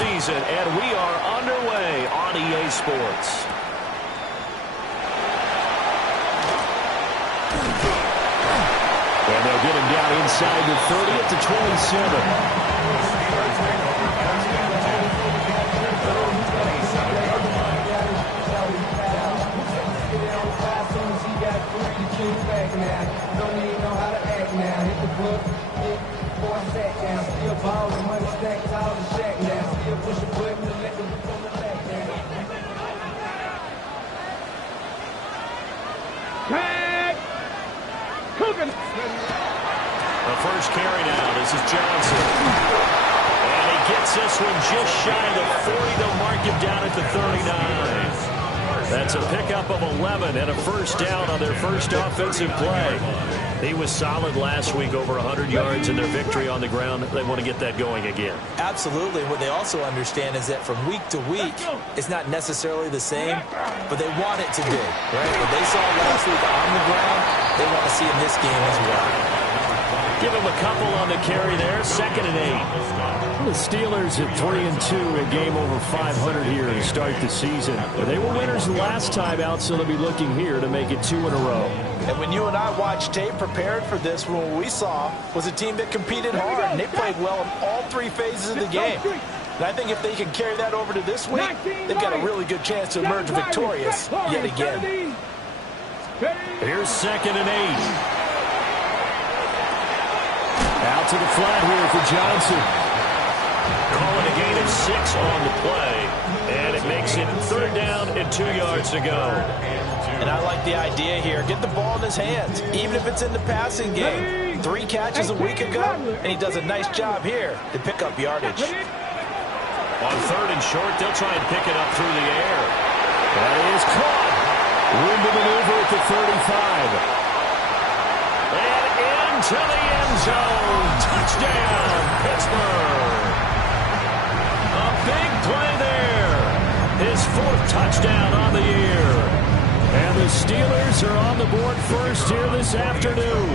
season, and we are underway on EA Sports. And they'll get him down inside the 30 at the 27. The first carry now. This is Johnson. And he gets this one just shy of the 40. They'll mark him down at the 39. That's a pickup of 11 and a first down on their first offensive play. He was solid last week, over 100 yards in their victory on the ground. They want to get that going again. Absolutely. What they also understand is that from week to week, it's not necessarily the same, but they want it to be. Right? What they saw last week on the ground, they want to see in this game as well. Give him a couple on the carry there. 2nd and 8. The Steelers at 3-2, a game over 500 here to start the season. They were winners last time out, so they'll be looking here to make it 2 in a row. And when you and I watched tape prepared for this, what we saw was a team that competed hard, and they played well in all 3 phases of the game. And I think if they can carry that over to this week, they've got a really good chance to emerge victorious yet again. Here's 2nd and 8. Out to the flat here for Johnson. Calling a gain of 6 on the play. And it makes it 3rd down and 2 yards to go. And I like the idea here. Get the ball in his hands, even if it's in the passing game. 3 catches a week ago, and he does a nice job here to pick up yardage. On 3rd and short, they'll try and pick it up through the air. That is caught. Room to maneuver at the 35. And into the end zone. Touchdown, Pittsburgh. A big play there. His 4th touchdown on the year. And the Steelers are on the board first here this afternoon.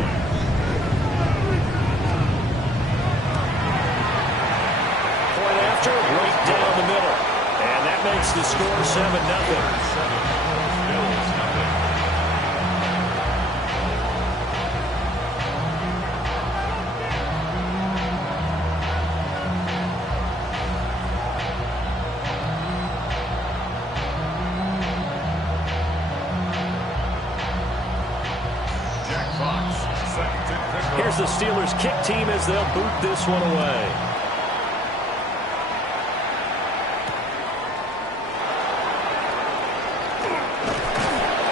Point after, right down the middle. And that makes the score 7-0. Here's the Steelers kick team as they'll boot this one away.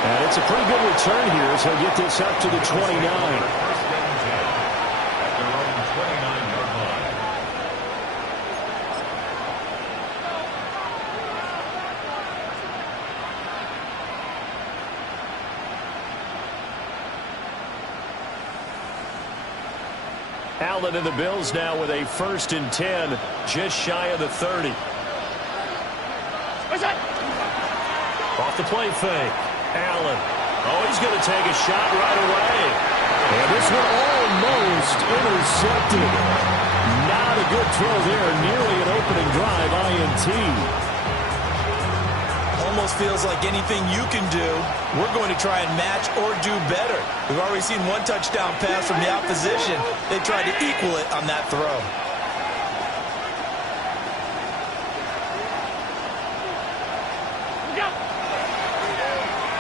And it's a pretty good return here as he'll get this up to the 29. Allen and the Bills now with a 1st and 10, just shy of the 30. Off the play fake. Allen. Oh, he's going to take a shot right away. And this one almost intercepted. Not a good throw there. Nearly an opening drive INT. Almost feels like anything you can do, we're going to try and match or do better. We've already seen 1 touchdown pass from the opposition. They tried to equal it on that throw.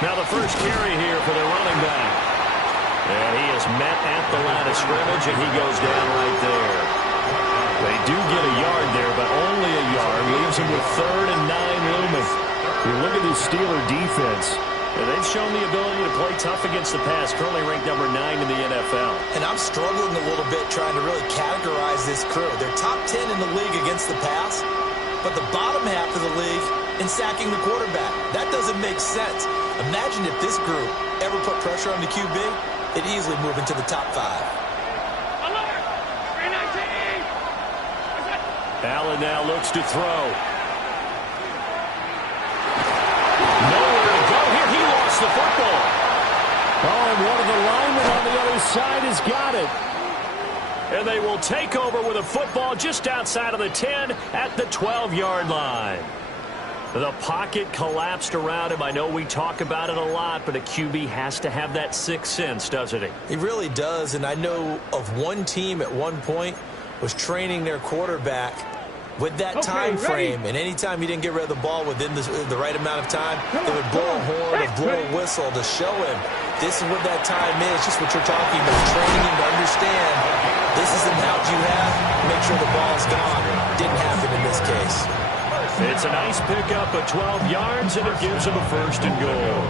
Now the first carry here for the running back. And he is met at the line of scrimmage, and he goes down right there. They do get a yard there, but only a yard. Leaves him with 3rd and 9 looming. You look at this Steeler defense. They've shown the ability to play tough against the pass, currently ranked number 9 in the NFL. And I'm struggling a little bit trying to really categorize this crew. They're top 10 in the league against the pass, but the bottom half of the league in sacking the quarterback. That doesn't make sense. Imagine if this group ever put pressure on the QB, it'd easily move into the top 5. Allen now looks to throw. Nowhere to go here. He lost the football. Oh, and one of the linemen on the other side has got it. And they will take over with a football just outside of the 10 at the 12-yard line. The pocket collapsed around him. I know we talk about it a lot, but a QB has to have that sixth sense, doesn't he? He really does, and I know of one team at one point was training their quarterback with that time frame, and anytime he didn't get rid of the ball within the right amount of time, they would blow a horn or blow a whistle to show him this is what that time is, just what you're talking about, training him to understand this is an out you have, make sure the ball's gone. Didn't happen in this case. It's a nice pickup of 12 yards, and it gives him a first and goal.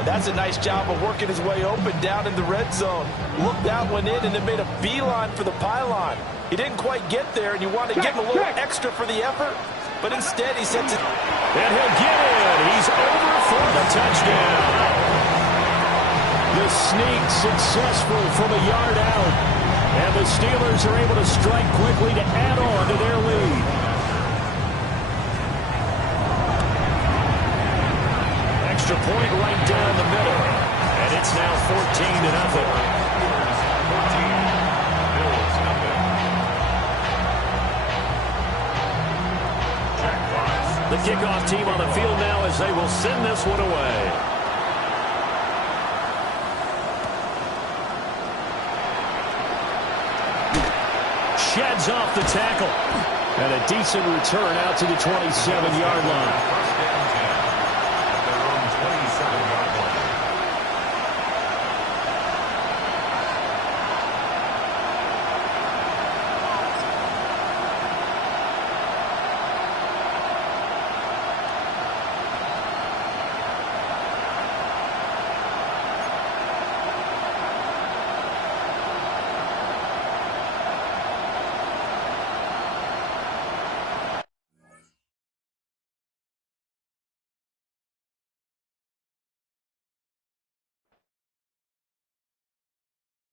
And that's a nice job of working his way open down in the red zone. Looked that one in and then made a beeline for the pylon. He didn't quite get there, and you want to give him a little extra for the effort, but instead he sets it. And he'll get in. He's over for the touchdown. The sneak successful from a yard out. And the Steelers are able to strike quickly to add on to their lead. Extra point right down the middle. And it's now 14-0. The kickoff team on the field now as they will send this one away. Sheds off the tackle. And a decent return out to the 27-yard line.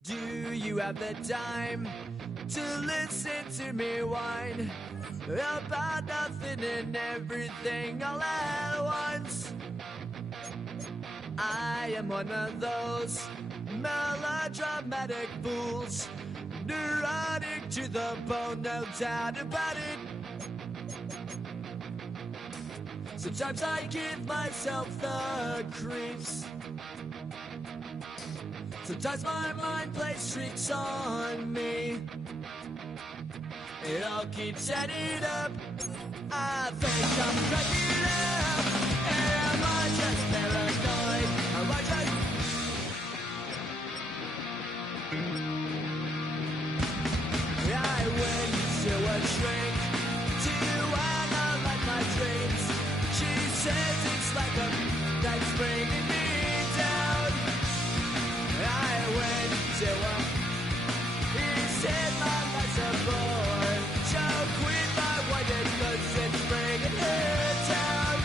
Do you have the time to listen to me whine about nothing and everything all at once? I am one of those melodramatic fools, neurotic to the bone, no doubt about it. Sometimes I give myself the creeps. Sometimes my mind plays tricks on me. It all keeps adding up. I think I'm cracking up. Am I just paranoid? Am I just... I went to a shrink to analyze my dreams. She says it's like a night's bringing me down. I went to him. He said my life's a bore. Choke with my white cause it's bringing her down.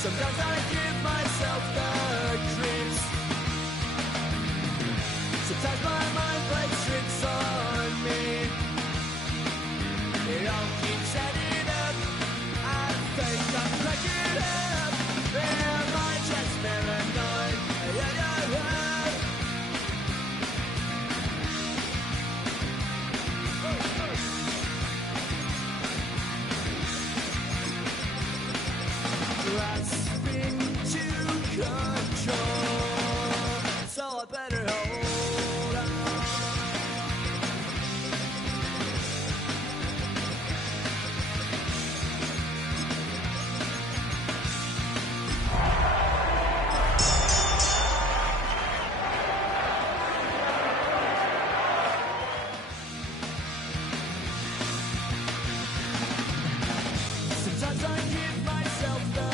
Sometimes I give myself the creeps. Sometimes my mind plays tricks on me. It all keeps adding up. I think I'm cracking up. Am I just paranoid? Grasping to control, so I better hold on. Sometimes I give myself the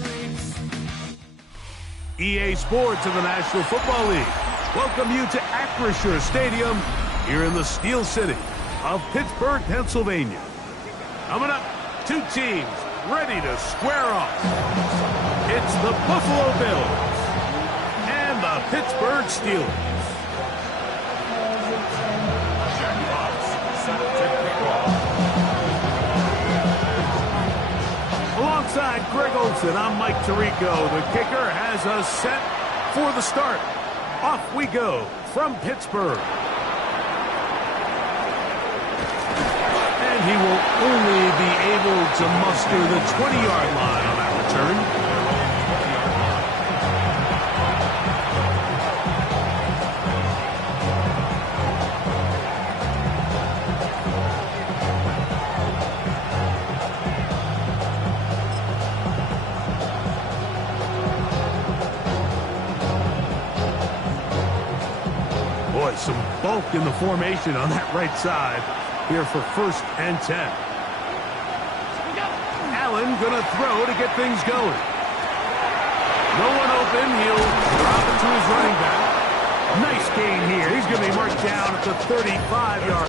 creeps. EA Sports of the National Football League welcome you to Acrisure Stadium here in the Steel City of Pittsburgh, Pennsylvania. Coming up, two teams ready to square off. It's the Buffalo Bills and the Pittsburgh Steelers. Alongside Greg Olson, I'm Mike Tirico. The kicker has us set for the start. Off we go. from Pittsburgh. And he will only be able to muster the 20-yard line on that return. Boy, some bulk in the formation on that right side here for 1st and 10. Allen gonna throw to get things going. No one open. He'll drop it to his running back. Nice gain here. He's gonna be marked down at the 35-yard.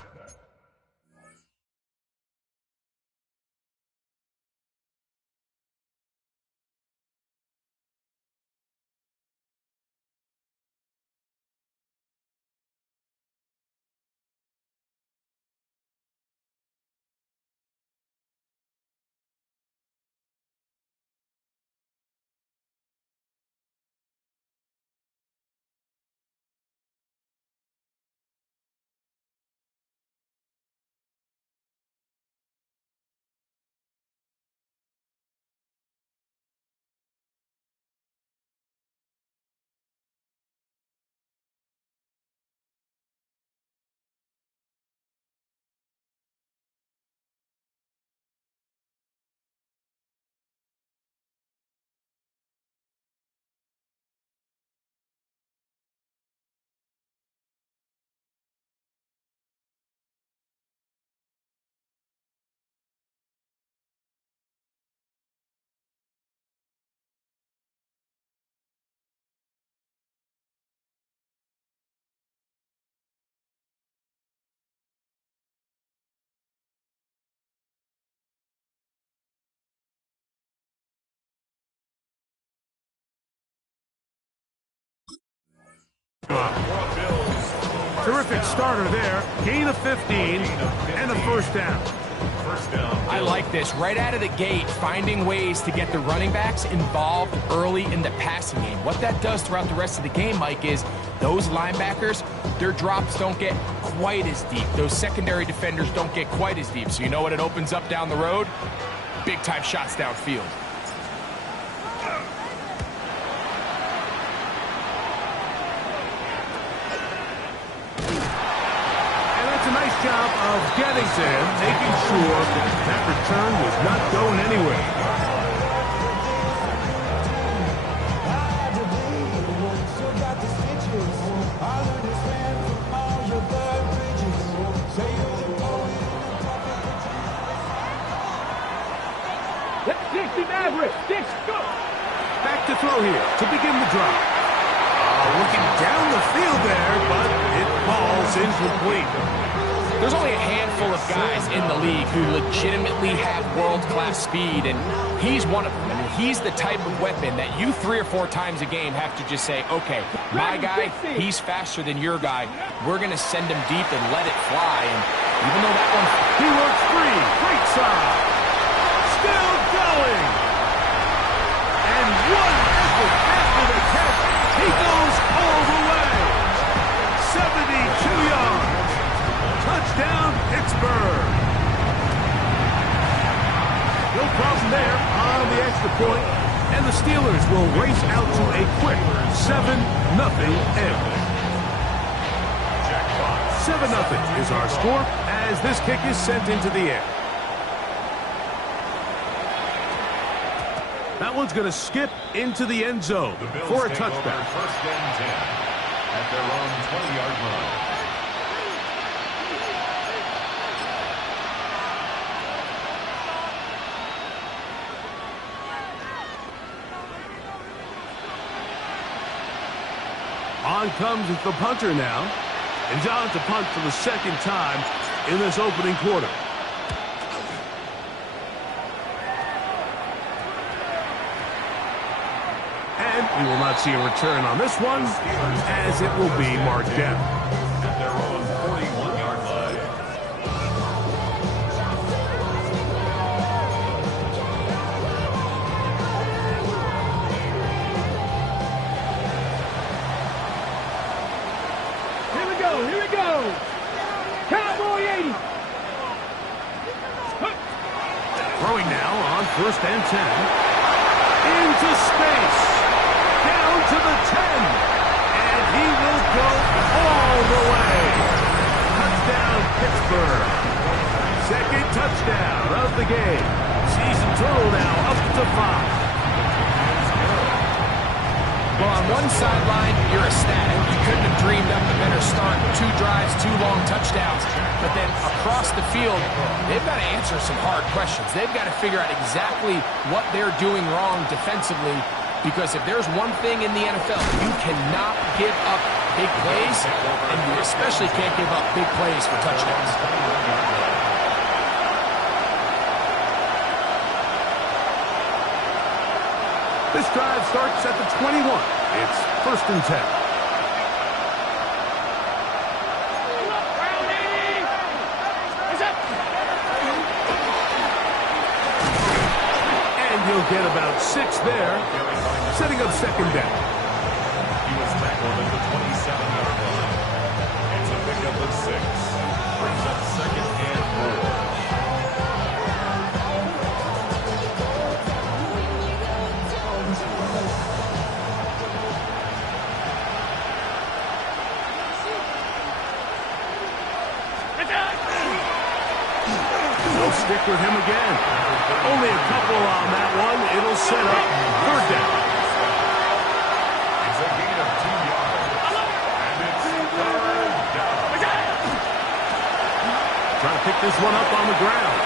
Terrific starter there. Gain of 15 and a 1st down. I like this. Right out of the gate, finding ways to get the running backs involved early in the passing game. What that does throughout the rest of the game, Mike, is those linebackers, their drops don't get quite as deep. Those secondary defenders don't get quite as deep. So you know what it opens up down the road? Big-time shots downfield. Job of getting to him, making sure that return was not going anywhere. Back to throw here to begin the drive. Looking down the field there, but it falls incomplete. There's only a handful of guys in the league who legitimately have world-class speed, and he's one of them. I mean, he's the type of weapon that you 3 or 4 times a game have to just say, okay, my guy, he's faster than your guy. We're going to send him deep and let it fly. And even though that one... He works free. Great side. Still going. And one effort after the catch. He goes all the way. 72 yards. Touchdown, Pittsburgh. No problem there on the extra point, and the Steelers will race out to a quick 7-0 edge. 7-0 is our score as this kick is sent into the air. That one's going to skip into the end zone for a touchdown. 1st and 10 at their own 20-yard line. On comes the punter now. And John to punt for the 2nd time in this opening quarter. And we will not see a return on this one, as it will be marked down. At their own 41-yard line. Here we go. Cowboy 80. Throwing now on 1st and 10. Into space. Down to the 10. And he will go all the way. Touchdown, Pittsburgh. Second touchdown of the game. Season total now up to 5. Well, on one sideline, you're ecstatic. You couldn't have dreamed up a better start. 2 drives, 2 long touchdowns. But then across the field, they've got to answer some hard questions. They've got to figure out exactly what they're doing wrong defensively, because if there's one thing in the NFL, you cannot give up big plays, and you especially can't give up big plays for touchdowns. This drive starts at the 21. It's 1st and 10. And he'll get about 6 there, setting up 2nd down. He was tackled at the 27-yard line. It's a pickup of 6. Brings up 2nd and 4. Stick with him again. Only a couple on that one. It'll set up 3rd down. It's a gain of 2 yards. And it's 3rd down. Trying to pick this one up on the ground.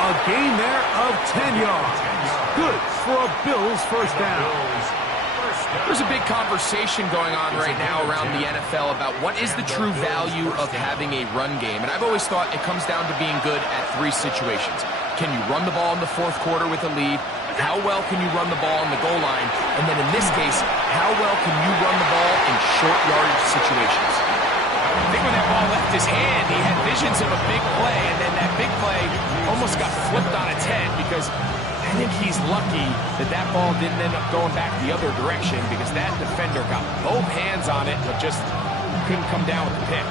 A gain there of 10 yards. Good for a Bills 1st down. There's a big conversation going on right now around the NFL about what is the true value of having a run game. And I've always thought it comes down to being good at 3 situations. Can you run the ball in the 4th quarter with a lead? How well can you run the ball on the goal line? And then in this case, how well can you run the ball in short yardage situations? I think when that ball left his hand, he had visions of a big play, and then that big play almost got flipped on its head, because I think he's lucky that that ball didn't end up going back the other direction, because that defender got both hands on it but just couldn't come down with the pick.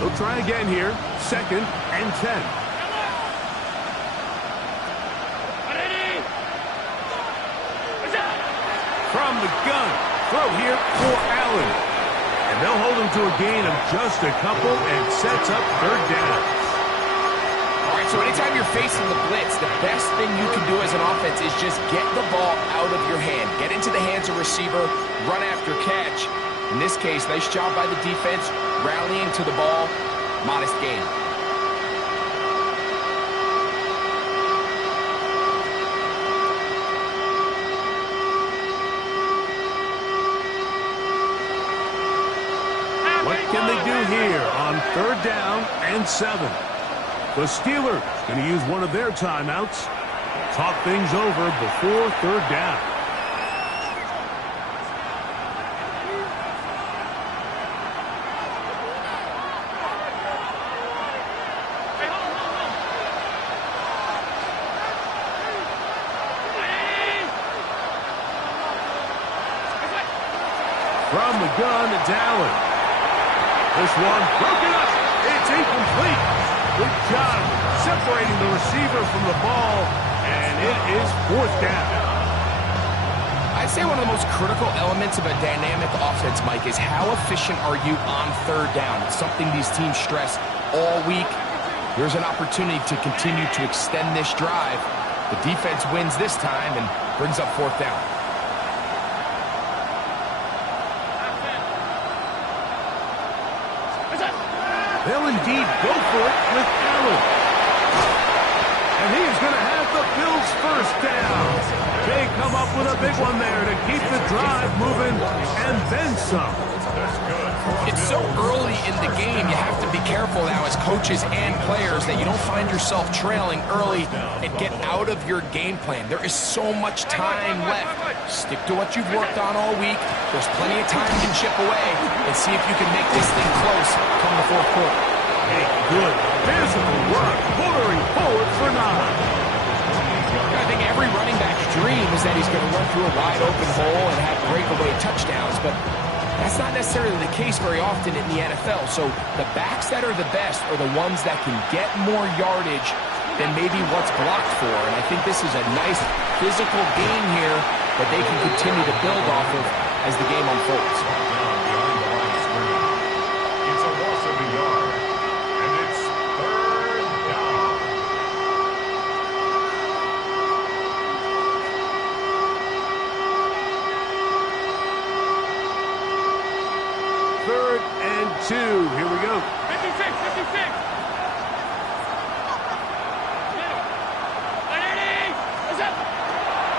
They'll try again here. 2nd and 10. From the gun. Throw here for Allen. And they'll hold him to a gain of just a couple and sets up 3rd down. All right, so anytime you're facing the blitz, the best thing you can do as an offense is just get the ball out of your hand. Get into the hands of receiver, run after catch. In this case, nice job by the defense, rallying to the ball, modest gain. What can they do here on 3rd down and 7? The Steelers going to use one of their timeouts. Talk things over before 3rd down. From the gun, it's Allen. This one broken up. It's incomplete. Good job separating the receiver from the ball, and it is 4th down. I'd say one of the most critical elements of a dynamic offense, Mike, is how efficient are you on 3rd down? It's something these teams stress all week. Here's an opportunity to continue to extend this drive. The defense wins this time and brings up 4th down. They'll indeed go for it with Allen. And he is going to have the Bills 1st down. They come up with a big one there to keep the drive moving, and then some. It's so early in the game, you have to be careful now as coaches and players that you don't find yourself trailing early and get out of your game plan. There is so much time left. Stick to what you've worked on all week. There's plenty of time to chip away and see if you can make this thing close come the 4th quarter. A good physical run, motoring forward for 9. every running back's dream is that he's going to run through a wide open hole and have breakaway touchdowns, but that's not necessarily the case very often in the NFL. So the backs that are the best are the ones that can get more yardage than maybe what's blocked for. And I think this is a nice physical game here that they can continue to build off of as the game unfolds. It's a loss of a yard, and it's third down. Third and 2. Here we go. 56.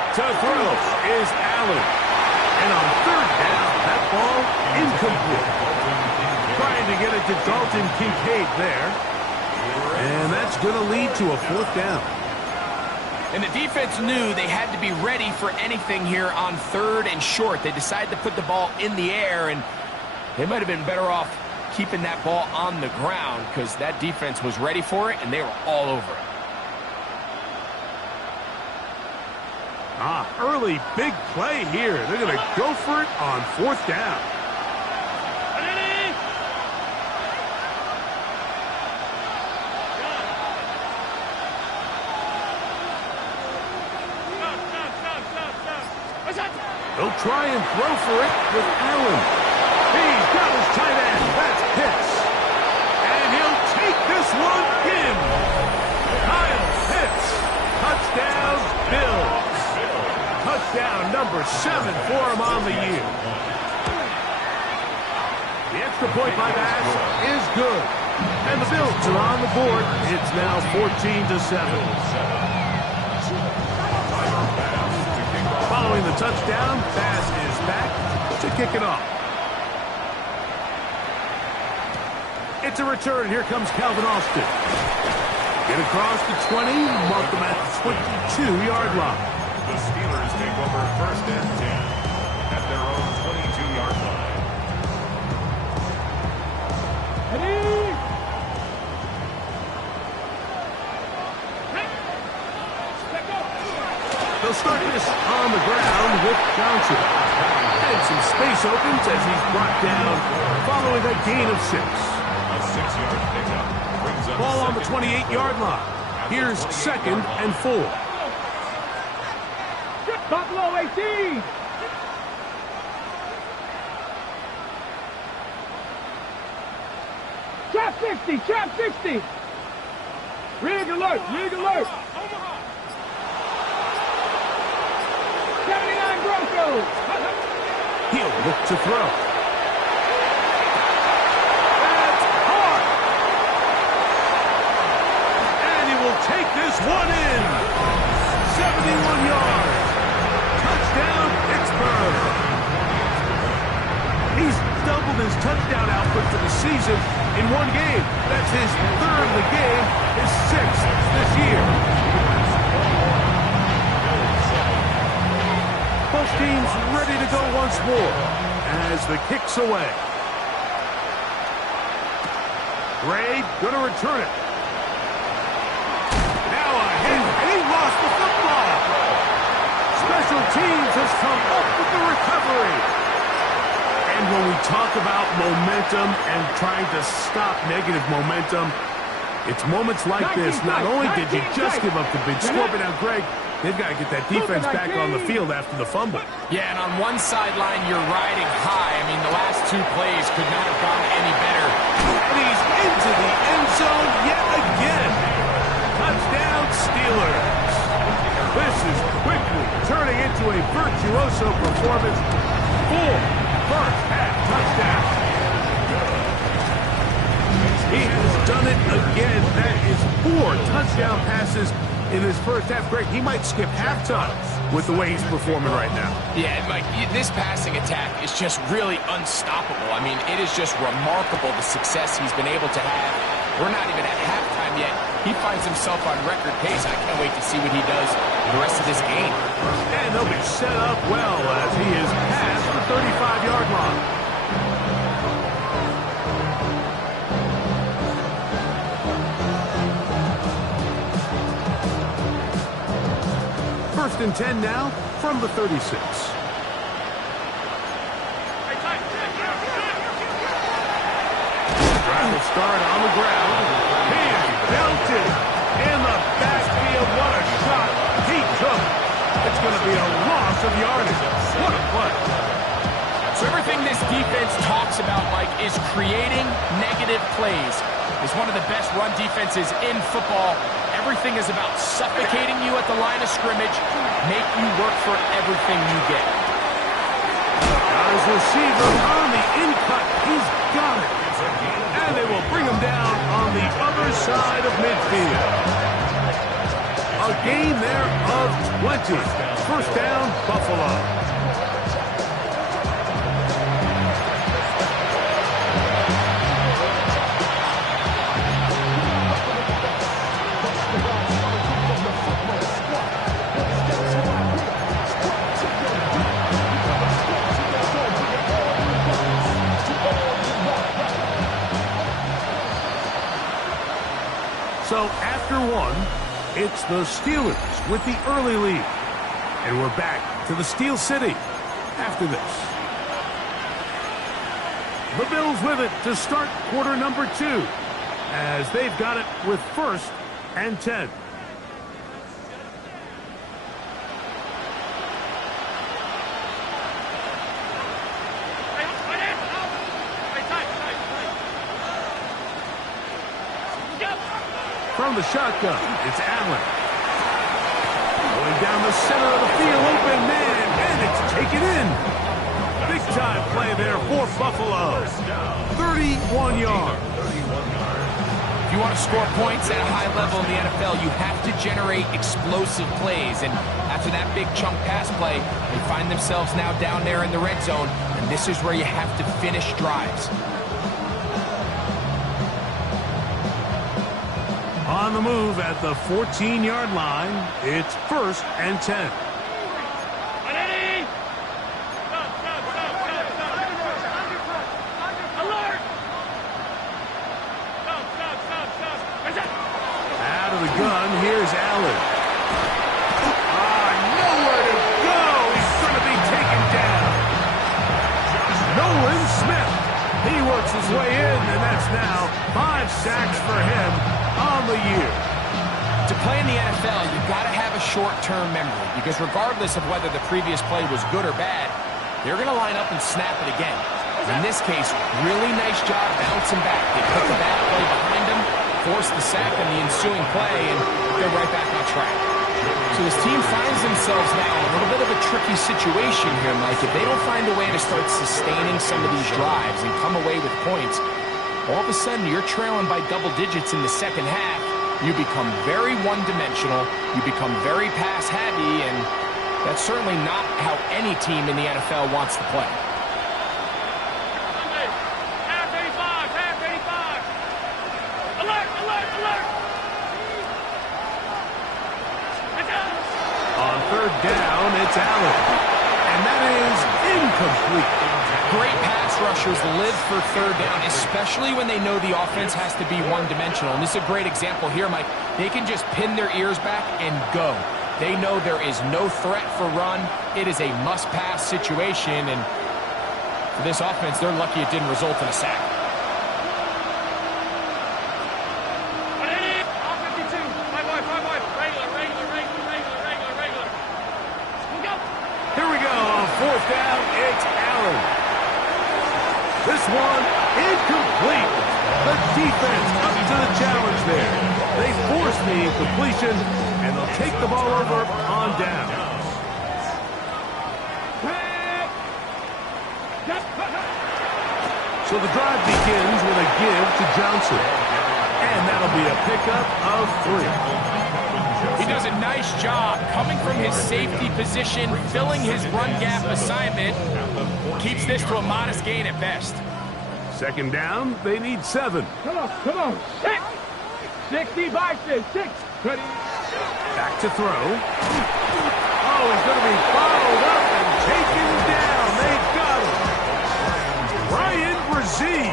To throw is Allen. And on third down, that ball incomplete. Trying to get it to Dalton Kincaid there. And that's going to lead to a fourth down. And the defense knew they had to be ready for anything here on third and short. They decided to put the ball in the air, and they might have been better off keeping that ball on the ground because that defense was ready for it, and they were all over it. Early big play here. They're going to go for it on fourth down. They'll try and throw for it with Allen. He's got his tight end. That's Pitts. And he'll take this one in. Kyle Pitts. Touchdown, Bills. Touchdown number 7 for him on the year. The extra point by Bass is good. And the Bills are on the board. It's now 14-7. Following the touchdown, Bass is back to kick it off. It's a return. Here comes Calvin Austin. Get across the 20, mark them at the 22-yard line. The Steelers take over first and 10 at their own 22-yard line. They'll start this on the ground with Johnson. And some space opens as he's brought down following a gain of 6. A 6-yard pickup brings up Ball on the 28-yard line. Here's second and 4. Buffalo 18. Trap 60. Rig alert. 79 Broncos. He'll look to throw. That's hard. And he will take this one in. 71 yards. Touchdown, Pittsburgh. He's doubled his touchdown output for the season in one game. That's his 3rd of the game, his 6th this year. Both teams ready to go once more as the kick's away. Gray gonna return it. Now a hit, and he lost the football. Special teams has come up with the recovery. And when we talk about momentum and trying to stop negative momentum, it's moments like this. Not only did you just give up the big score, but now, Greg, they've got to get that defense back on the field after the fumble. Yeah, and on one sideline, you're riding high. I mean, the last 2 plays could not have gone any better. And he's into the end zone yet again. Touchdown, Steelers. This is quickly turning into a virtuoso performance. 4 first-half touchdowns. He has done it again. That is 4 touchdown passes in his first half. Greg, he might skip halftime with the way he's performing right now. Yeah, Mike, this passing attack is just really unstoppable. I mean, it is just remarkable the success he's been able to have. We're not even at halftime yet. He finds himself on record pace. I can't wait to see what he does the rest of this game. And they'll be set up well as he is past the 35-yard line. First First and 10 now from the 36. Drive will start on the ground. He's belted in the backfield. What a shot he took. It's going to be a loss of yardage. What a play. So everything this defense talks about, Mike, is creating negative plays. It's one of the best run defenses in football. Everything is about suffocating you at the line of scrimmage, make you work for everything you get. Now his receiver on the in-cut. He's got it. And they will bring him down on the other side of midfield. A gain there of 20. First down, Buffalo. So after one, it's the Steelers with the early lead. And we're back to the Steel City after this. The Bills with it to start quarter number 2, as they've got it with first and 10. From the shotgun, it's Allen. Going down the center of the field, open man, and it's taken in. Big time play there for Buffalo. 31 yards. If you want to score points at a high level in the NFL, you have to generate explosive plays. And after that big chunk pass play, they find themselves now down there in the red zone. And this is where you have to finish drives. On the move at the 14-yard line, it's first and 10. Out of the gun, here's Allen. Nowhere to go. He's going to be taken down. Nolan Smith. He works his way in, and that's now 5 sacks for him on the year. To play in the NFL, you've got to have a short-term memory, because regardless of whether the previous play was good or bad, they're going to line up and snap it again. In this case, really nice job bouncing back. They put the bad play behind them, forced the sack in the ensuing play, and they're right back on track. So this team finds themselves now in a little bit of a tricky situation here, Mike. If they don't find a way to start sustaining some of these drives and come away with points, all of a sudden you're trailing by double digits in the second half. You become very one-dimensional. You become very pass-heavy, and that's certainly not how any team in the NFL wants to play. Half 85, half 85. Alert, alert, alert. On third down, it's Allen. And that is incomplete. Great pass rushers live for third down, especially when they know the offense has to be one-dimensional. And this is a great example here, Mike. They can just pin their ears back and go. They know there is no threat for run. It is a must-pass situation, and for this offense, they're lucky it didn't result in a sack. Here we go on fourth down, it's Allen. This one incomplete. The defense up to the challenge there. They force the incompletion, and they'll take the ball over on down. So the drive begins with a give to Johnson. And that'll be a pickup of 3. He does a nice job coming from his safety position, filling his run gap assignment. Keeps this to a modest gain at best. Second down, they need 7. Come on. 6. 60 boxes. 6. Ready. Back to throw. Oh, he's going to be followed up and taken down. They've got him. Ryan Brzee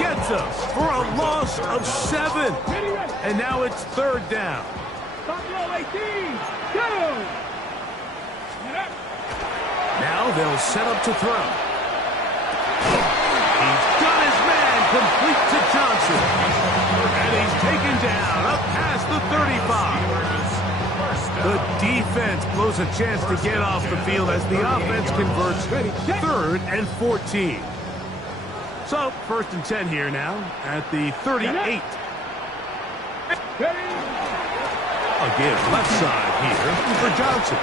gets us for a loss of 7. And now it's third down. Buffalo 18. Go. Now they'll set up to throw. He's got his man complete to Johnson. And he's taken down up past the 35. The defense blows a chance to get off the field as the offense converts 3rd and 14. So, 1st and 10 here now at the 38. Again, left side here for Johnson.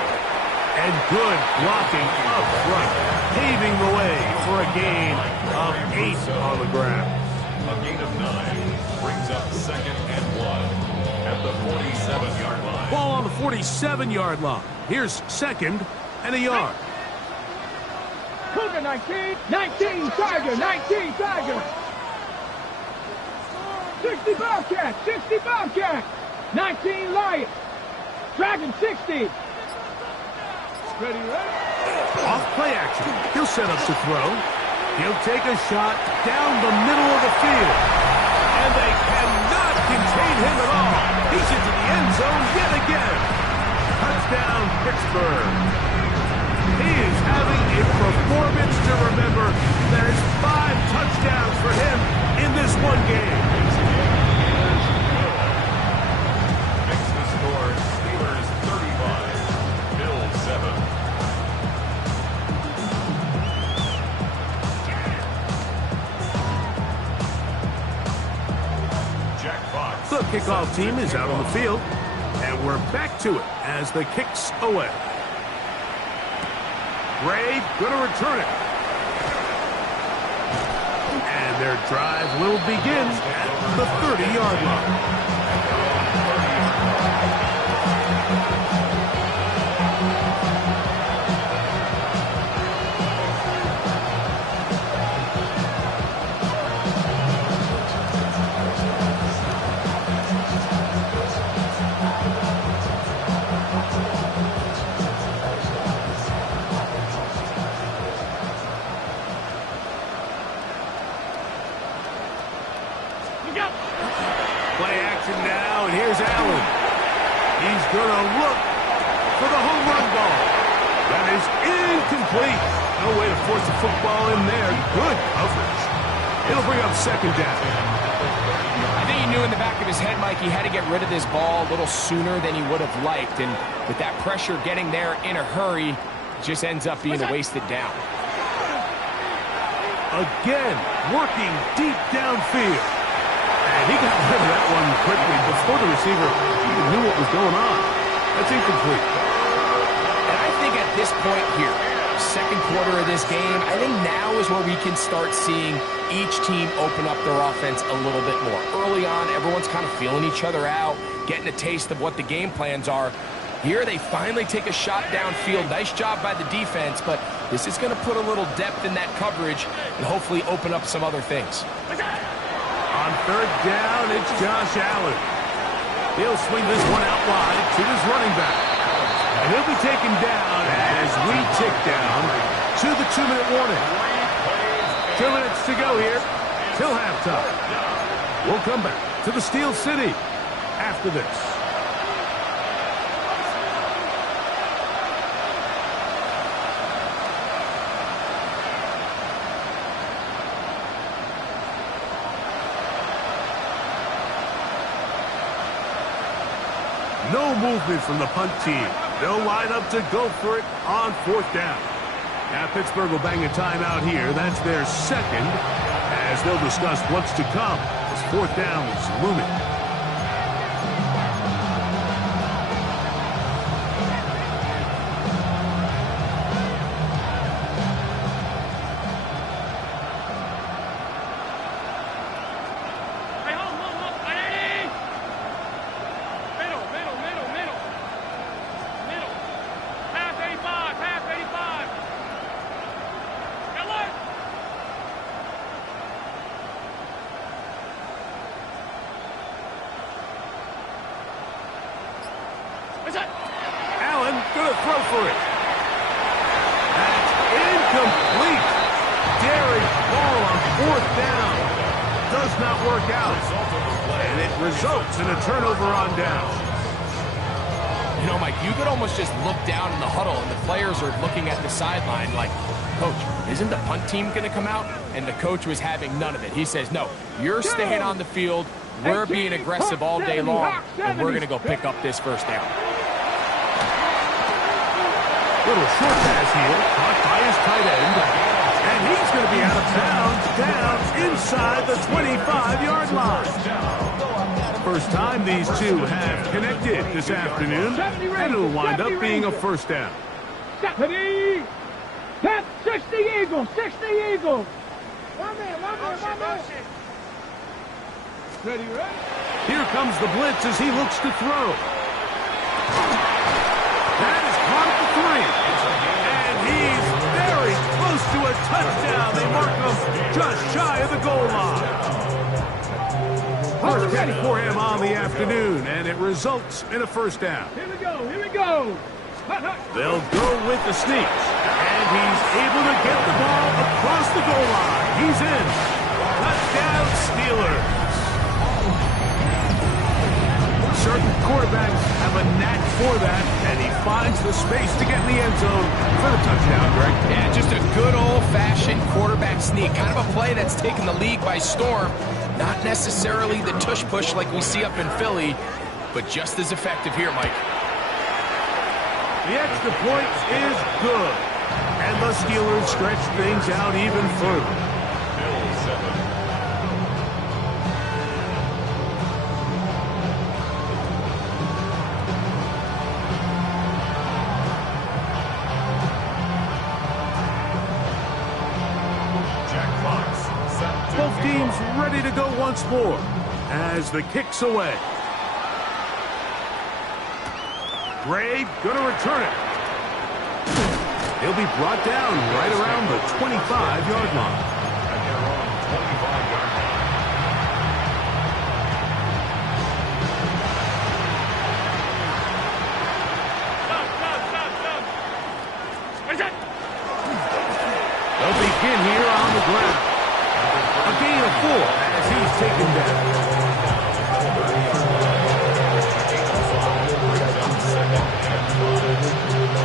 And good blocking up front, paving the way for a gain of 8 on the ground. A gain of 9 brings up 2nd and 1 at the 47-yard line. Ball on the 47-yard line. Here's 2nd and a yard. Cougar 19, 19 Tiger, 19 Tiger. 60 Bobcat, 60 Bobcat. 19 Lion. Dragon 60. Ready, ready? Off play action. He'll set up to throw. He'll take a shot down the middle of the field. And they cannot contain him at all. He's into the end zone yet again. Touchdown, Pittsburgh. He is having a performance to remember. There's 5 touchdowns for him in this one game. Makes the score Steelers 35, Bills 7. Jack Fox. The kickoff team is out on the field. And we're back to it as the kick's away. Gray going to return it. And their drive will begin at the 30-yard line. Play action now, and here's Allen. He's going to look for the home run ball. That is incomplete. No way to force the football in there. Good coverage. It'll bring up 2nd down. I think he knew in the back of his head, Mike, he had to get rid of this ball a little sooner than he would have liked. And with that pressure getting there in a hurry, it just ends up being a wasted down. Again, working deep downfield. And he got rid of that one quickly before the receiver even knew what was going on. That's incomplete. And I think at this point here, 2nd quarter of this game, I think now is where we can start seeing each team open up their offense a little bit more. Early on, everyone's kind of feeling each other out, getting a taste of what the game plans are. Here they finally take a shot downfield. Nice job by the defense, but this is going to put a little depth in that coverage and hopefully open up some other things. On 3rd down, it's Josh Allen. He'll swing this one out wide to his running back. And he'll be taken down as we tick down to the 2-minute warning. 2 minutes to go here till halftime. We'll come back to the Steel City after this. No movement from the punt team. They'll line up to go for it on 4th down. Now Pittsburgh will bang a timeout here. That's their 2nd, as they'll discuss what's to come as 4th down is looming. Allen gonna throw for it. That's incomplete. Daring ball on 4th down. Does not work out. And it results in a turnover on down. You know, Mike, you could almost just look down in the huddle, and the players are looking at the sideline like, Coach, isn't the punt team going to come out? And the coach was having none of it. He says, no, you're staying on the field. We're being aggressive all day long, and we're going to go pick up this first down. Little short pass here, caught by his tight end. And he's going to be out of bounds, down inside the 25-yard line. First time these two have connected this afternoon, and it'll wind up being a first down. 60 Eagles, 60 Eagles. One man. Ready? Here comes the blitz as he looks to throw. That is caught at the 3. And he's very close to a touchdown. They mark him just shy of the goal line. First catch for him on the afternoon, and it results in a first down. Here we go. They'll go with the sneaks, and he's able to get the ball across the goal line. He's in. Touchdown, Steelers. Certain quarterbacks have a knack for that, and he finds the space to get in the end zone for the touchdown, Greg. Yeah, just a good old-fashioned quarterback sneak. Kind of a play that's taken the league by storm. Not necessarily the tush-push like we see up in Philly, but just as effective here, Mike. The extra point is good, and the Steelers stretch things out even further. Both teams ready to go once more as the kick's away. Gray going to return it. He'll be brought down right around the 25-yard line. They'll begin here on the ground. A gain of 4 as he's taken down.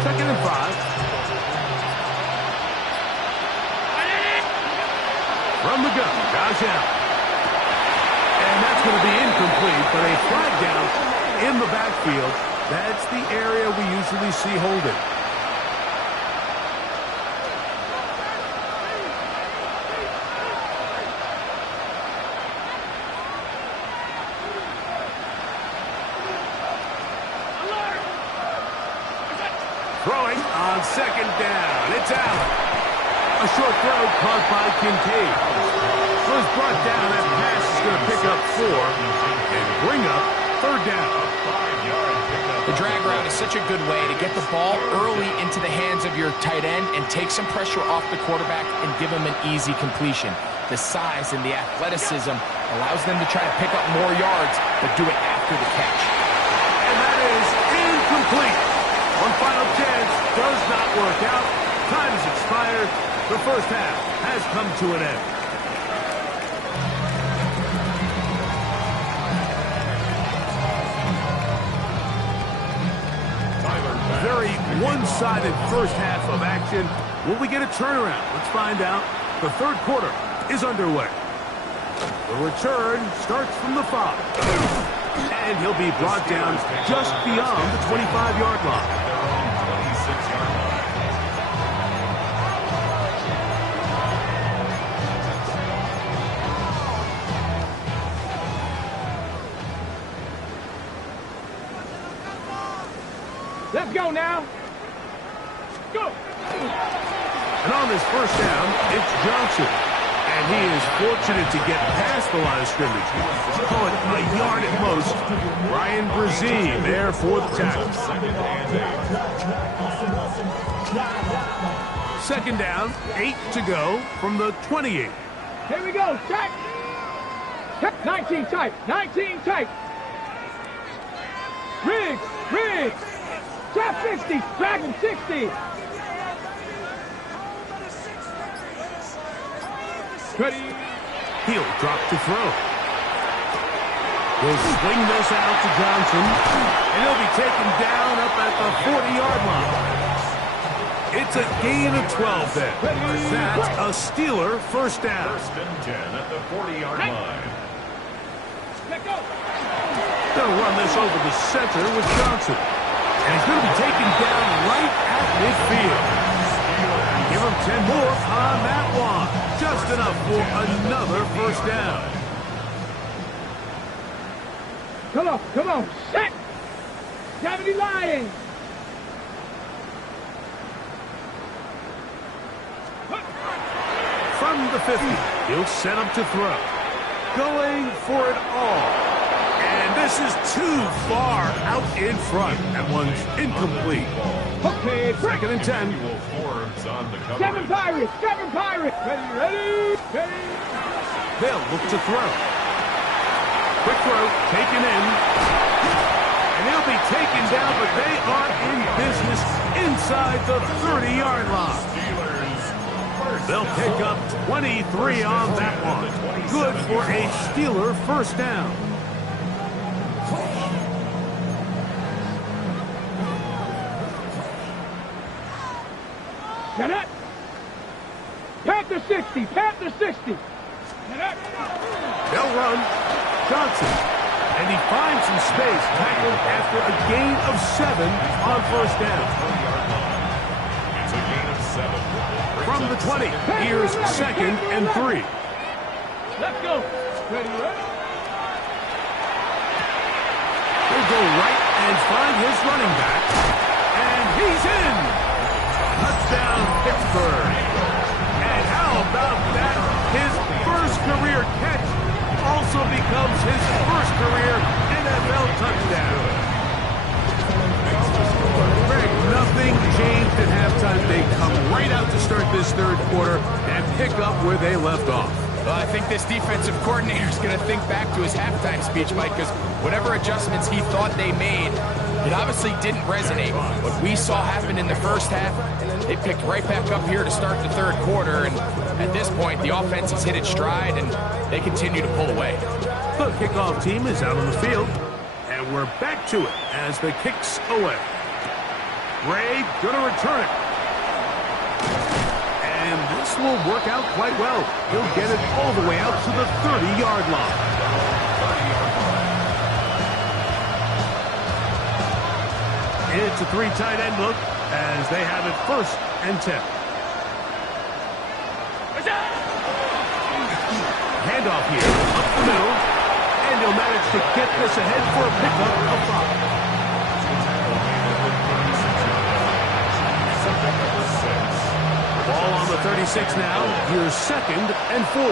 Second and 5. From the gun, Josh Allen. And that's going to be incomplete, but a flag down in the backfield. That's the area we usually see holding. Throwing on second down. It's Allen. A short throw caught by Kincaid. Was brought down. That pass is going to pick up 4 and bring up third down. The drag route is such a good way to get the ball early into the hands of your tight end and take some pressure off the quarterback and give him an easy completion. The size and the athleticism allows them to try to pick up more yards, but do it after the catch. And that is incomplete. One final chance does not work out. Time has expired. The first half has come to an end. Very one-sided first half of action. Will we get a turnaround? Let's find out. The third quarter is underway. The return starts from the 5. And he'll be brought down just beyond the 25-yard line. Let's go now. Go. And on this first down, it's Johnson. And he is fortunate to get past the line of scrimmage. Let's call it a yard at most. Ryan Brzee there for the tackle. Second down, 8 to go from the 28. Here we go. Check. 19 tight. 19 tight. Riggs. Trap 60. Dragon 60. Ready. He'll drop to throw. He'll swing this out to Johnson, and he'll be taken down up at the 40-yard line. It's a gain of 12 then. That's a Steeler first down. First and 10 at the 40-yard line. Gonna run this over the center with Johnson. And he's going to be taken down right at midfield. Give him 10 more on that one. Just enough for another first down. Come on, set! 70 Lions! From the 50, he'll set up to throw. Going for it all. And this is too far out in front. That one's incomplete. Okay, break. Second and 10. Forbes on the coverage. Seven Pirates! Ready! They'll look to throw. Quick throw, taken in. And he'll be taken down, but they are in business inside the 30-yard line. They'll pick up 23 on that one. Good for a Steeler first down. Get it! Panther 60! Panther 60! They'll run. Johnson. And he finds some space, tackled after a gain of 7 on first down. It's a gain of 7. From the 20, here's second and 3. Let's go! Ready? He'll go right and find his running back. And he's in! Touchdown, Pittsburgh. And how about that? His first career catch also becomes his first career NFL touchdown. Greg, nothing changed at halftime. They come right out to start this third quarter and pick up where they left off. Well, I think this defensive coordinator is going to think back to his halftime speech, Mike, because whatever adjustments he thought they made, it obviously didn't resonate. What we saw happen in the first half, they picked right back up here to start the third quarter, and at this point, the offense has hit its stride, and they continue to pull away. The kickoff team is out on the field, and we're back to it as the kick's away. Ray gonna return it. And this will work out quite well. He'll get it all the way out to the 30-yard line. It's a 3 tight end look as they have it first and 10. Handoff here, up the middle, and he'll manage to get this ahead for a pickup of 5. Ball on the 36 now. Here's second and 4.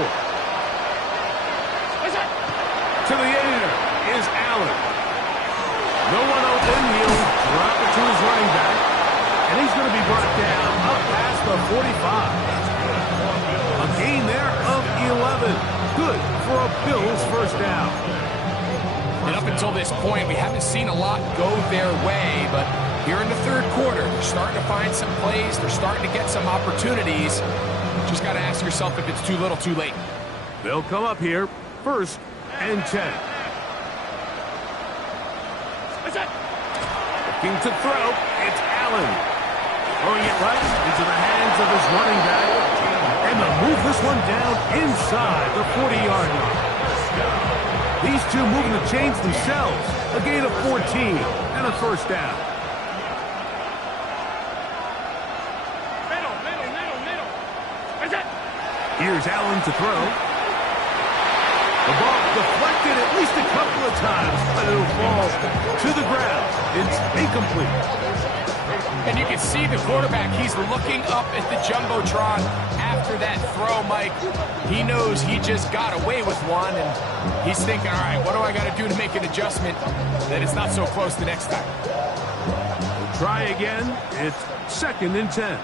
To the air is Allen. No one open. He'll drop it to his running back. And he's going to be brought down up past the 45. A gain there of 11. Good for a Bills first down. And up until this point, we haven't seen a lot go their way, but here in the third quarter, they're starting to find some plays. They're starting to get some opportunities. Just got to ask yourself if it's too little, too late. They'll come up here, first and 10. Looking to throw, it's Allen. Throwing it right into the hands of his running back. And they'll move this one down inside the 40-yard line. These two moving the chains themselves. A gain of 14 and a first down. Here's Allen to throw. The ball deflected at least a couple of times, but it'll fall to the ground. It's incomplete. And you can see the quarterback, he's looking up at the Jumbotron after that throw, Mike. He knows he just got away with one, and he's thinking, all right, what do I got to do to make an adjustment that it's not so close the next time? We'll try again. It's second and 10.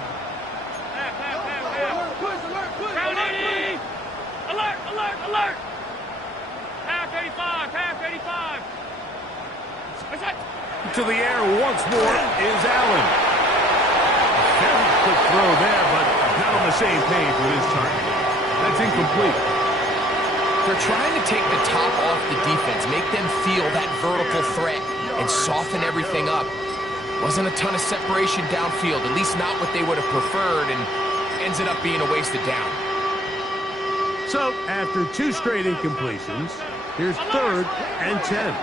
Alert! Half 85! To the air once more is Allen. Very quick throw there, but not on the same page with his target. That's incomplete. They're trying to take the top off the defense, make them feel that vertical threat, and soften everything up. Wasn't a ton of separation downfield, at least not what they would have preferred, and ends it up being a wasted down. So, after 2 straight incompletions, here's 3rd and 10.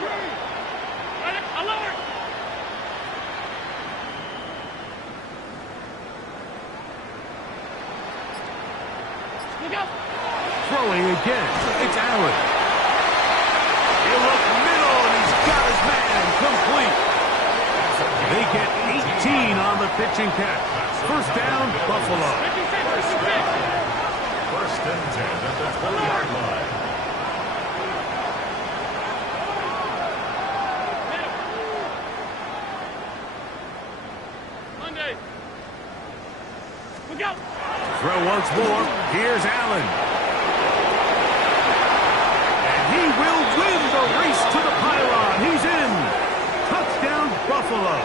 Throwing again, it's Allen. He'll look middle, and he's got his man complete. They get 18 on the pitching catch. First down, Buffalo. First and 10 at the 20-yard line. Monday. Look out. Throw once more. Here's Allen. And he will win the race to the pylon. He's in. Touchdown, Buffalo.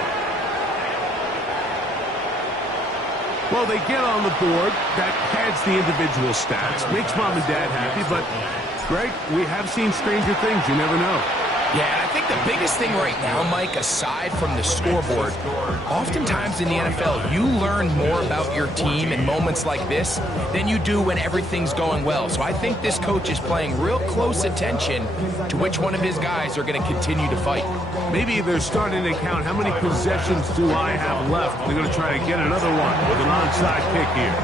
Well, they get on the board. That pads the individual stats. Makes mom and dad happy. But, Greg, we have seen stranger things. You never know. Yeah, and I think the biggest thing right now, Mike, aside from the scoreboard, oftentimes in the NFL, you learn more about your team in moments like this than you do when everything's going well. So I think this coach is paying real close attention to which one of his guys are going to continue to fight. Maybe they're starting to count how many possessions do I have left. They're going to try to get another one with an onside kick here.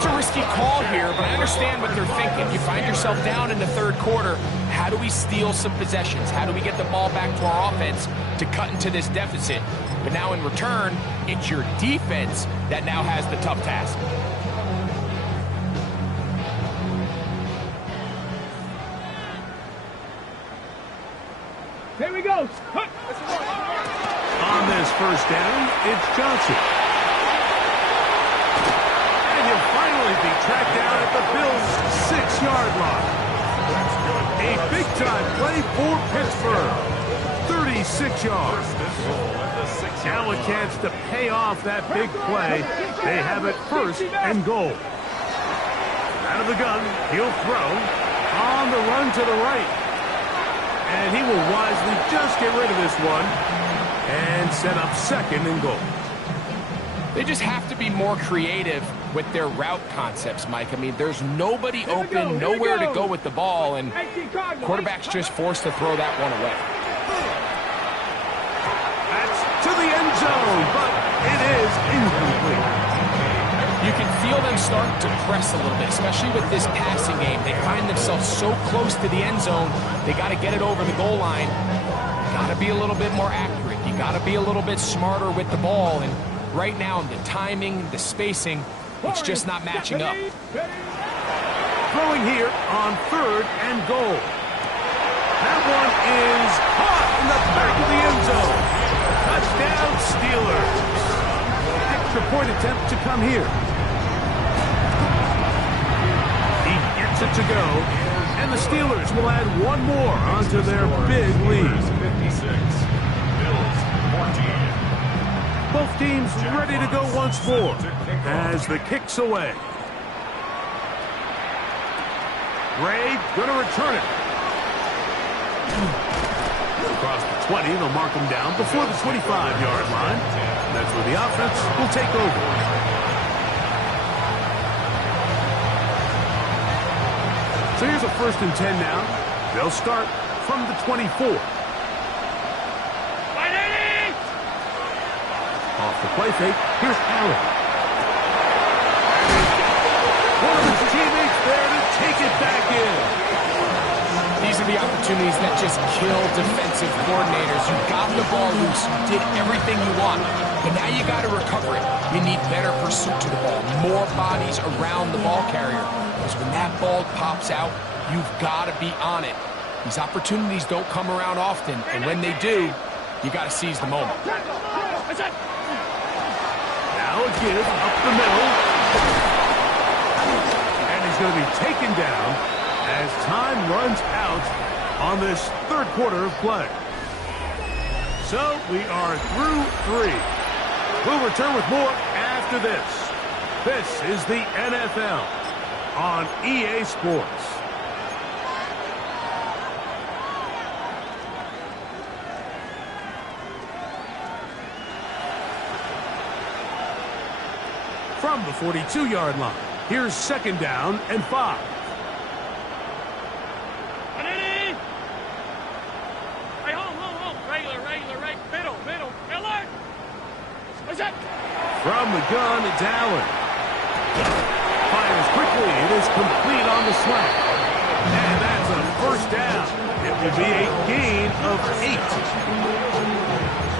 That's a risky call here, but I understand what they're thinking. You find yourself down in the 3rd quarter. How do we steal some possessions? How do we get the ball back to our offense to cut into this deficit? But now in return, it's your defense that now has the tough task. Here we go. On this first down, it's Johnson. And he'll finally be tracked down at the Bills' 6-yard line. A big-time play for Pittsburgh. 36 yards. Now a chance to pay off that big play. They have it 1st and goal. Out of the gun, he'll throw. On the run to the right. And he will wisely just get rid of this one and set up 2nd and goal. They just have to be more creative with their route concepts, Mike. I mean, there's nobody open, nowhere to go with the ball, and quarterback's just forced to throw that one away. That's to the end zone, but it is incomplete. You can feel them starting to press a little bit, especially with this passing game. They find themselves so close to the end zone, they got to get it over the goal line. Got to be a little bit more accurate. You got to be a little bit smarter with the ball, and right now, the timing, the spacing, it's just not matching up. Throwing here on 3rd and goal. That one is caught in the back of the end zone. Touchdown, Steelers. Extra point attempt to come here. He gets it to go, and the Steelers will add one more onto their big lead. 56. Bills 14. Both teams ready to go once more as the kick's away. Ray going to return it. Across the 20, they'll mark him down before the 25-yard line. That's where the offense will take over. So here's a 1st and 10 now. They'll start from the 24. Off the play fake, here's Allen. One of his teammates there to take it back in. These are the opportunities that just kill defensive coordinators. You got the ball loose, you did everything you want, but now you got to recover it. You need better pursuit to the ball, more bodies around the ball carrier. Because when that ball pops out, you've got to be on it. These opportunities don't come around often, and when they do, you got to seize the moment. Now a give up the middle. And he's going to be taken down as time runs out on this 3rd quarter of play. So we are through 3. We'll return with more after this. This is the NFL. on EA Sports. From the 42-yard line, here's 2nd down and 5. From the gun, it's Allen. Fires quickly. It is complete on the slant. And that's a 1st down. It will be a gain of 8.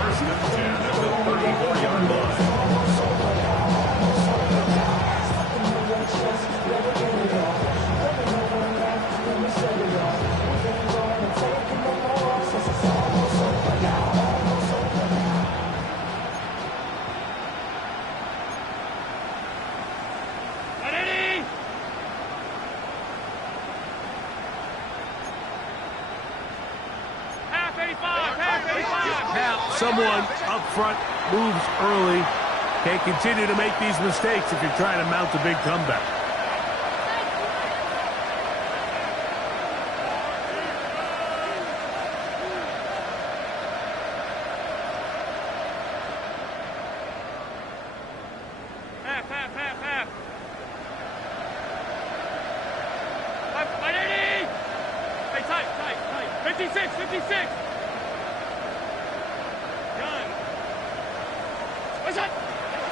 1st and 10 at the 34-yard line. Someone up front moves early. Can't continue to make these mistakes if you're trying to mount a big comeback.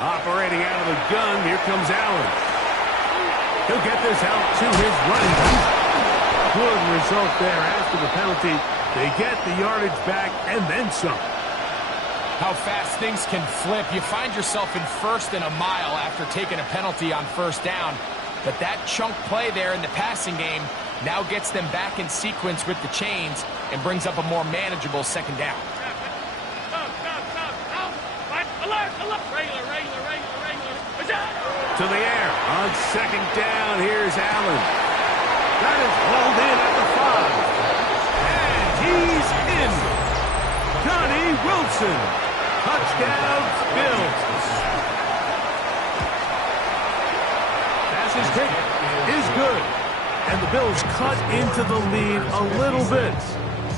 Operating out of the gun, here comes Allen. He'll get this out to his running back. Good result there after the penalty. They get the yardage back and then some. How fast things can flip. You find yourself in 1st and a mile after taking a penalty on 1st down. But that chunk play there in the passing game now gets them back in sequence with the chains and brings up a more manageable 2nd down. To the air on 2nd down. Here's Allen. That is hauled in at the 5. And he's in. Johnny Wilson. Touchdown, Bills. Passes kick is good. And the Bills cut into the lead a little bit.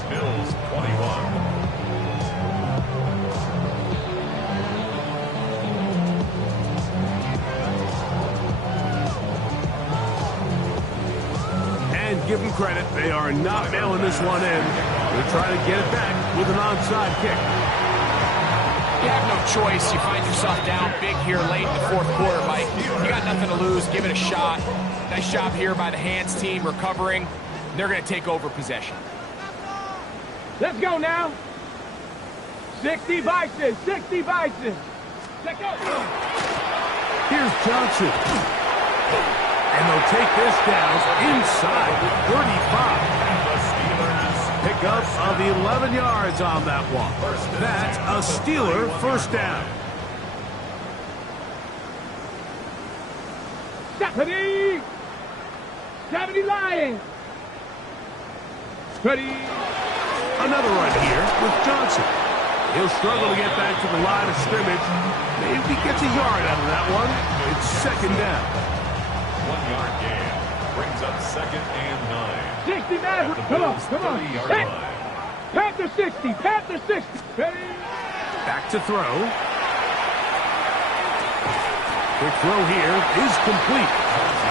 Bills 21. And give them credit, they are not mailing this one in. They're trying to get it back with an onside kick. You have no choice. You find yourself down big here late in the 4th quarter, Mike. You got nothing to lose. Give it a shot. Nice job here by the hands team recovering. They're going to take over possession. Let's go now. 60 Bison, 60 Bison. Let's go. Here's Johnson. And they'll take this down inside the 35. Pickup of 11 yards on that one. That's a Steeler 1st down. Stephanie! Stephanie Lions! Ready! Another run here with Johnson. He'll struggle to get back to the line of scrimmage. Maybe gets a yard out of that one. It's 2nd down. 1-yard gain brings up 2nd and 9. 60 Maverick, come on, come on. Hey. Panther 60, Panther 60. Ready? Back to throw. Quick throw here is complete.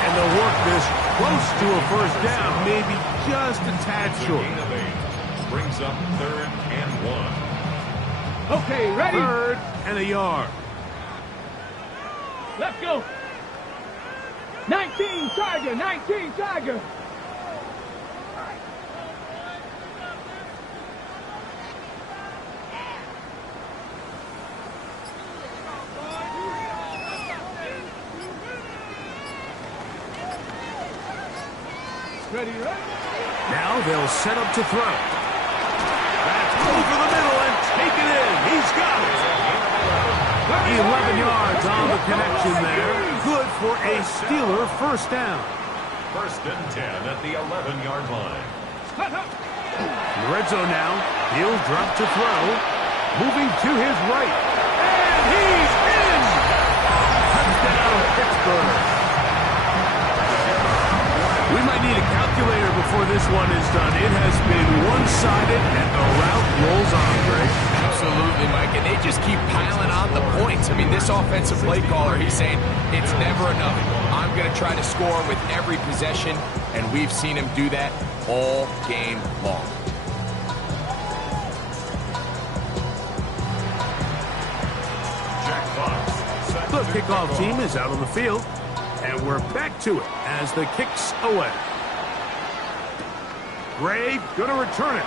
And they'll work this close to a 1st down, maybe just a tad short. Gain of 8 brings up 3rd and 1. Okay, ready? 3rd and a yard. Let's go. 19 Tiger, 19 Tiger. Ready, ready. Now they'll set up to throw. That's over the middle and take it in. He's got it. 11 yards on the connection there. Good for a Steeler 1st down. 1st and 10 at the 11-yard line. In the red zone now. He'll drop to throw. Moving to his right. And he's in. Touchdown, Pittsburgh. before this one is done. It has been one-sided, and the route rolls on, Greg. Absolutely, Mike, and they just keep piling on the points. I mean, this offensive play caller, he's saying it's never enough. I'm going to try to score with every possession, and we've seen him do that all game long. The kickoff team is out on the field, and we're back to it as the kick's away. Gray going to return it.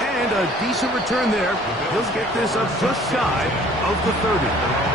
And a decent return there. He'll get this up just shy of the 30.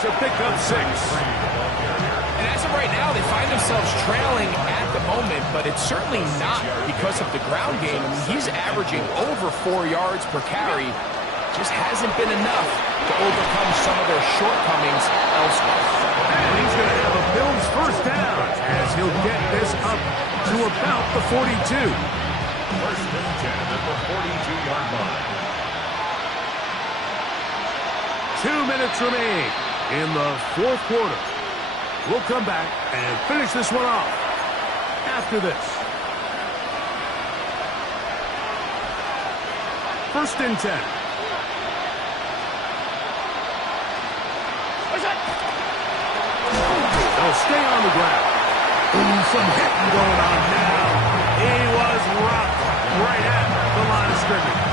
To pick up 6. And as of right now, they find themselves trailing at the moment, but it's certainly not because of the ground game. I mean, he's averaging over 4 yards per carry. Just hasn't been enough to overcome some of their shortcomings elsewhere. And he's going to have a Bills first down as he'll get this up to about the 42. First and 10 at the 42-yard line. 2 minutes remain in the fourth quarter. We'll come back and finish this one off after this. First and 10. They'll stay on the ground. Ooh, some hitting going on now. He was rocked right at the line of scrimmage.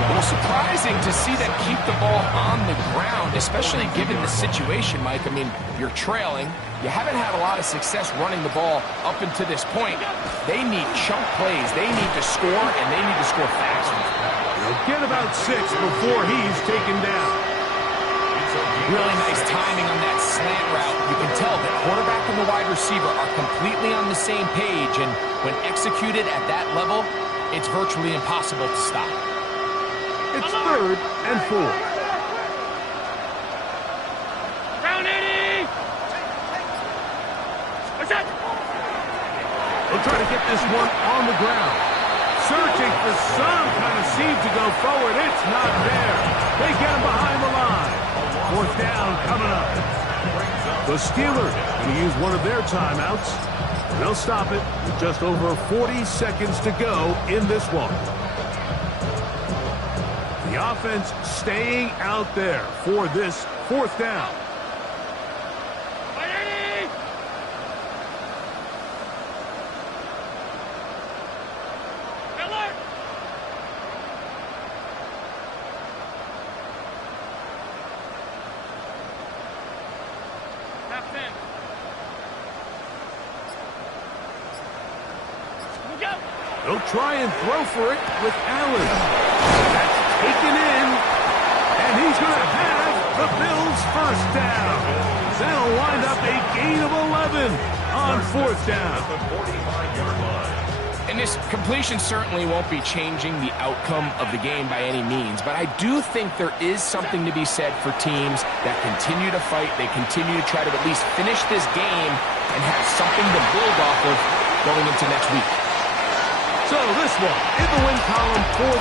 Well, surprising to see them keep the ball on the ground, especially given the situation, Mike. I mean, you're trailing. You haven't had a lot of success running the ball up until this point. They need chunk plays. They need to score, and they need to score fast. They'll get about 6 before he's taken down. Really nice timing on that slant route. You can tell the quarterback and the wide receiver are completely on the same page, and when executed at that level, it's virtually impossible to stop. It's 3rd and 4. Round 80! What's that? They'll try to get this one on the ground. Searching for some kind of seed to go forward. It's not there. They get him behind the line. 4th down coming up. The Steelers going to use one of their timeouts. They'll stop it with just over 40 seconds to go in this one. The offense staying out there for this 4th down. They'll try and throw for it with Allen. That's taken in, and he's going to have the Bills' first down. That'll wind up a gain of 11 on 4th down. And this completion certainly won't be changing the outcome of the game by any means, but I do think there is something to be said for teams that continue to fight. They continue to try to at least finish this game and have something to build off of going into next week. So this one in the win column for the